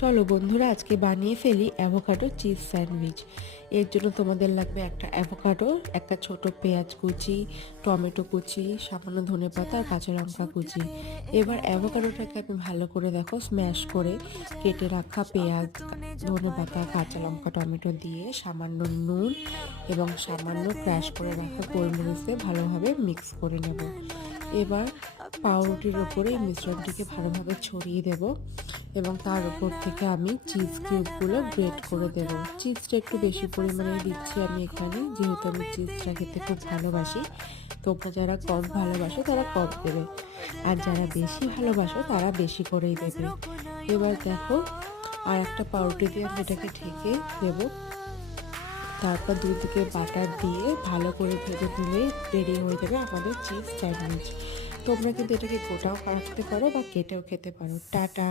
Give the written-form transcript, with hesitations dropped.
চলো বন্ধুরা, আজকে বানিয়ে ফেলি অ্যাভোকাডো চিজ স্যান্ডউইচ। এর জন্য তোমাদের লাগবে একটা অ্যাভোকাডো, একটা ছোট পেঁয়াজ কুচি, টমেটো কুচি, সামান্য ধনেপাতা আর কাঁচা লঙ্কা কুচি। এবার অ্যাভোকাডোটাকে আমি ভালো করে দেখো স্ম্যাশ করে কেটে রাখা পেঁয়াজ, ধনেপাতা, কাঁচা লঙ্কা, টমেটো দিয়ে সামান্য নুন এবং সামান্য ক্র্যাশ করে রাখা গোলমরিচ দিয়ে ভালোভাবে মিক্স করে নেব। এবার পাউরুটির ওপরে এই মিশ্রণটিকে ভালোভাবে ছড়িয়ে দেব এবং তার উপর থেকে আমি চিজ কিউবগুলো গ্রেট করে দেব। চিজটা একটু বেশি পরিমাণে দিচ্ছি আমি এখানে, যেহেতু আমি চিজটা খেতে খুব ভালোবাসি। তোমরা যারা কম ভালোবাসো তারা কম দেবে, আর যারা বেশি ভালোবাসো তারা বেশি করেই দেবে। এবার দেখো, আর একটা পাউরুটি দিয়ে আমি এটাকে ঢেকে দেবো। তারপর দুই দিকে বাটার দিয়ে ভালো করে ভেজে নিলেই রেডি হয়ে যাবে আমাদের চিজ স্যান্ডউইচ। তোমরা কিন্তু এটাকে গোটাও রাখতে পারো বা কেটেও খেতে পারো। টাটা।